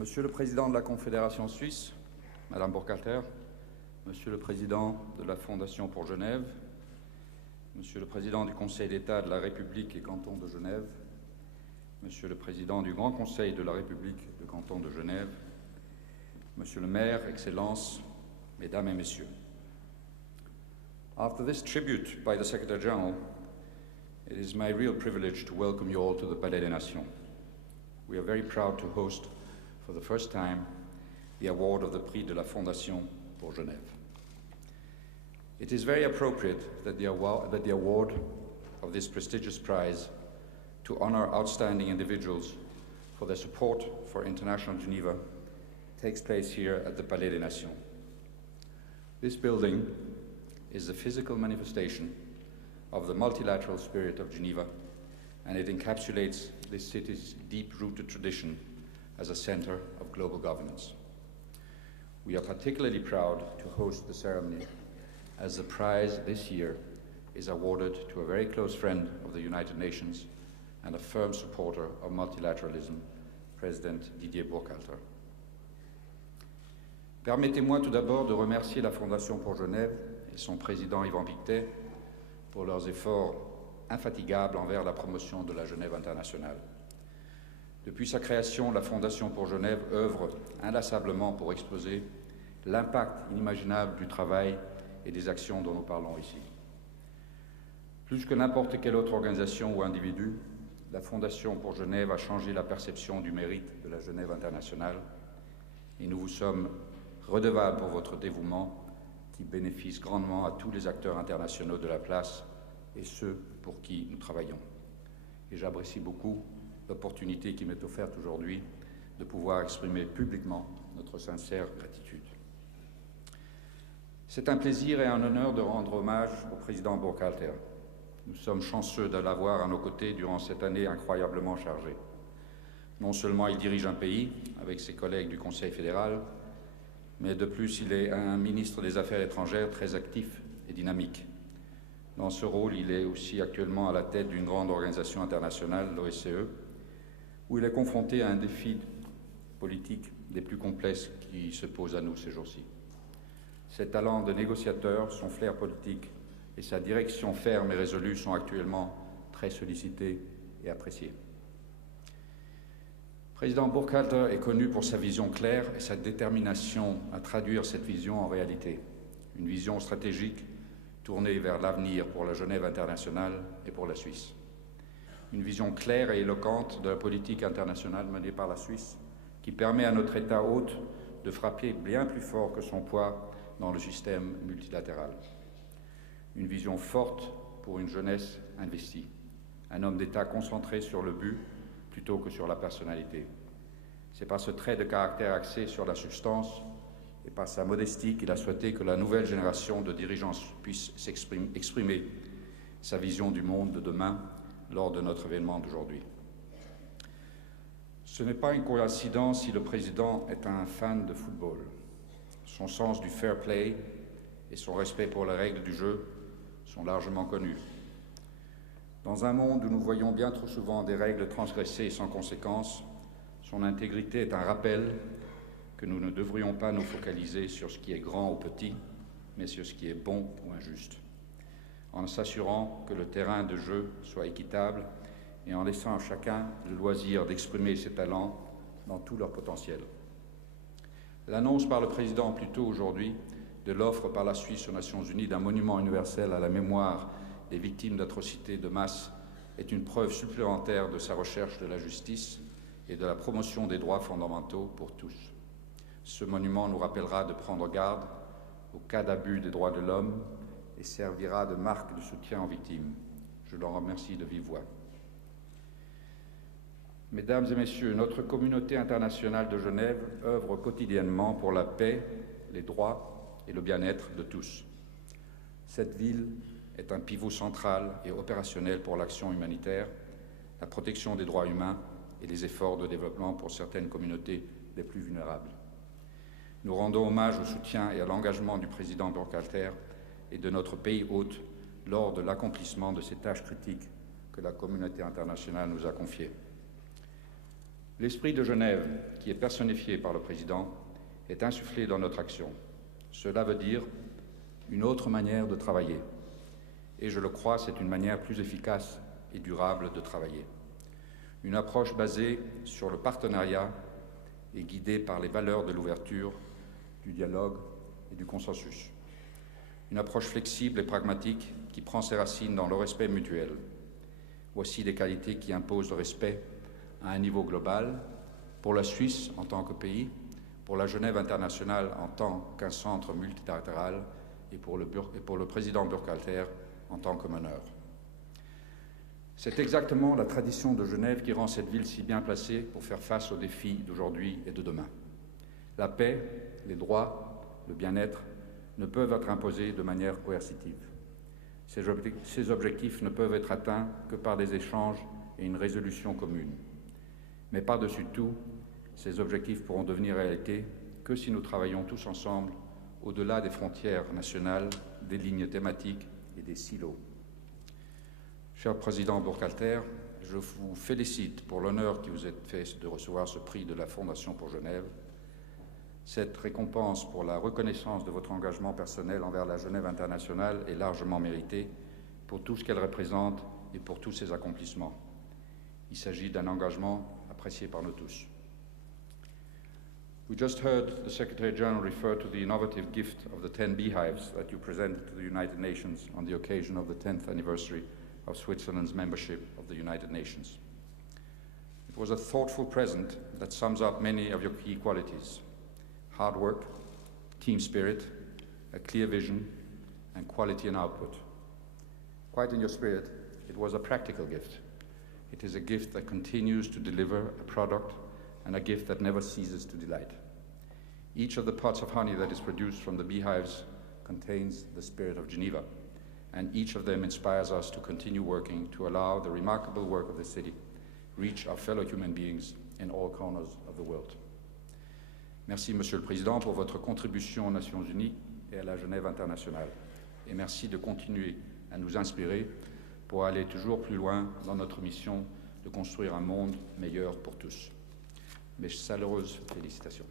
Monsieur le Président de la Confédération suisse, Madame Burkhalter, Monsieur le Président de la Fondation pour Genève, Monsieur le Président du Conseil d'État de la République et Canton de Genève, Monsieur le Président du Grand Conseil de la République de Canton de Genève, Monsieur le Maire, Excellences, Mesdames et Messieurs. After this tribute by the Secretary General, it is my real privilege to welcome you all to the Palais des Nations. We are very proud to host, for the first time, the award of the Prix de la Fondation pour Genève. It is very appropriate that the award of this prestigious prize to honor outstanding individuals for their support for International Geneva takes place here at the Palais des Nations. This building is the physical manifestation of the multilateral spirit of Geneva, and it encapsulates this city's deep-rooted tradition as a center of global governance. We are particularly proud to host the ceremony, as the prize this year is awarded to a very close friend of the United Nations and a firm supporter of multilateralism, President Didier Burkhalter. Permettez-moi tout d'abord de remercier la Fondation pour Genève et son président Yvan Pictet pour leurs efforts infatigables envers la promotion de la Genève internationale. Depuis sa création, la Fondation pour Genève œuvre inlassablement pour exposer l'impact inimaginable du travail et des actions dont nous parlons ici. Plus que n'importe quelle autre organisation ou individu, la Fondation pour Genève a changé la perception du mérite de la Genève internationale et nous vous sommes redevables pour votre dévouement qui bénéficie grandement à tous les acteurs internationaux de la place et ceux pour qui nous travaillons. Et j'apprécie beaucoup l'opportunité qui m'est offerte aujourd'hui de pouvoir exprimer publiquement notre sincère gratitude. C'est un plaisir et un honneur de rendre hommage au président Burkhalter. Nous sommes chanceux de l'avoir à nos côtés durant cette année incroyablement chargée. Non seulement il dirige un pays avec ses collègues du Conseil fédéral, mais de plus il est un ministre des Affaires étrangères très actif et dynamique. Dans ce rôle, il est aussi actuellement à la tête d'une grande organisation internationale, l'OSCE, où il est confronté à un défi politique des plus complexes qui se pose à nous ces jours-ci. Ses talents de négociateur, son flair politique et sa direction ferme et résolue sont actuellement très sollicités et appréciés. Le président Burkhalter est connu pour sa vision claire et sa détermination à traduire cette vision en réalité. Une vision stratégique tournée vers l'avenir pour la Genève internationale et pour la Suisse. Une vision claire et éloquente de la politique internationale menée par la Suisse qui permet à notre État hôte de frapper bien plus fort que son poids dans le système multilatéral. Une vision forte pour une jeunesse investie. Un homme d'État concentré sur le but plutôt que sur la personnalité. C'est par ce trait de caractère axé sur la substance et par sa modestie qu'il a souhaité que la nouvelle génération de dirigeants puisse exprimer sa vision du monde de demain lors de notre événement d'aujourd'hui. Ce n'est pas une coïncidence si le président est un fan de football. Son sens du fair play et son respect pour les règles du jeu sont largement connus. Dans un monde où nous voyons bien trop souvent des règles transgressées sans conséquence, son intégrité est un rappel que nous ne devrions pas nous focaliser sur ce qui est grand ou petit, mais sur ce qui est bon ou injuste, en s'assurant que le terrain de jeu soit équitable et en laissant à chacun le loisir d'exprimer ses talents dans tout leur potentiel. L'annonce par le président plus tôt aujourd'hui de l'offre par la Suisse aux Nations Unies d'un monument universel à la mémoire des victimes d'atrocités de masse est une preuve supplémentaire de sa recherche de la justice et de la promotion des droits fondamentaux pour tous. Ce monument nous rappellera de prendre garde au cas d'abus des droits de l'homme et servira de marque de soutien aux victimes. Je l'en remercie de vive voix. Mesdames et Messieurs, notre communauté internationale de Genève œuvre quotidiennement pour la paix, les droits et le bien-être de tous. Cette ville est un pivot central et opérationnel pour l'action humanitaire, la protection des droits humains et les efforts de développement pour certaines communautés les plus vulnérables. Nous rendons hommage au soutien et à l'engagement du président Burkhalter et de notre pays hôte lors de l'accomplissement de ces tâches critiques que la communauté internationale nous a confiées. L'esprit de Genève, qui est personnifié par le président, est insufflé dans notre action. Cela veut dire une autre manière de travailler. Et je le crois, c'est une manière plus efficace et durable de travailler. Une approche basée sur le partenariat et guidée par les valeurs de l'ouverture, du dialogue et du consensus. Une approche flexible et pragmatique qui prend ses racines dans le respect mutuel. Voici des qualités qui imposent le respect à un niveau global, pour la Suisse en tant que pays, pour la Genève internationale en tant qu'un centre multilatéral et pour le président Burkhalter en tant que meneur. C'est exactement la tradition de Genève qui rend cette ville si bien placée pour faire face aux défis d'aujourd'hui et de demain. La paix, les droits, le bien-être ne peuvent être imposés de manière coercitive. Ces objectifs ne peuvent être atteints que par des échanges et une résolution commune. Mais par-dessus tout, ces objectifs pourront devenir réalité que si nous travaillons tous ensemble au-delà des frontières nationales, des lignes thématiques et des silos. Cher Président Burkhalter, je vous félicite pour l'honneur qui vous est fait de recevoir ce prix de la Fondation pour Genève. Cette récompense pour la reconnaissance de votre engagement personnel envers la Genève internationale est largement méritée pour tout ce qu'elle représente et pour tous ses accomplissements. Il s'agit d'un engagement apprécié par nous tous. We just heard the Secretary General refer to the innovative gift of the 10 beehives that you presented to the United Nations on the occasion of the 10th anniversary of Switzerland's membership of the United Nations. It was a thoughtful present that sums up many of your key qualities: hard work, team spirit, a clear vision, and quality and output. Quite in your spirit, it was a practical gift. It is a gift that continues to deliver a product and a gift that never ceases to delight. Each of the pots of honey that is produced from the beehives contains the spirit of Geneva, and each of them inspires us to continue working to allow the remarkable work of the city reach our fellow human beings in all corners of the world. Merci, Monsieur le Président, pour votre contribution aux Nations Unies et à la Genève internationale. Et merci de continuer à nous inspirer pour aller toujours plus loin dans notre mission de construire un monde meilleur pour tous. Mes chaleureuses félicitations.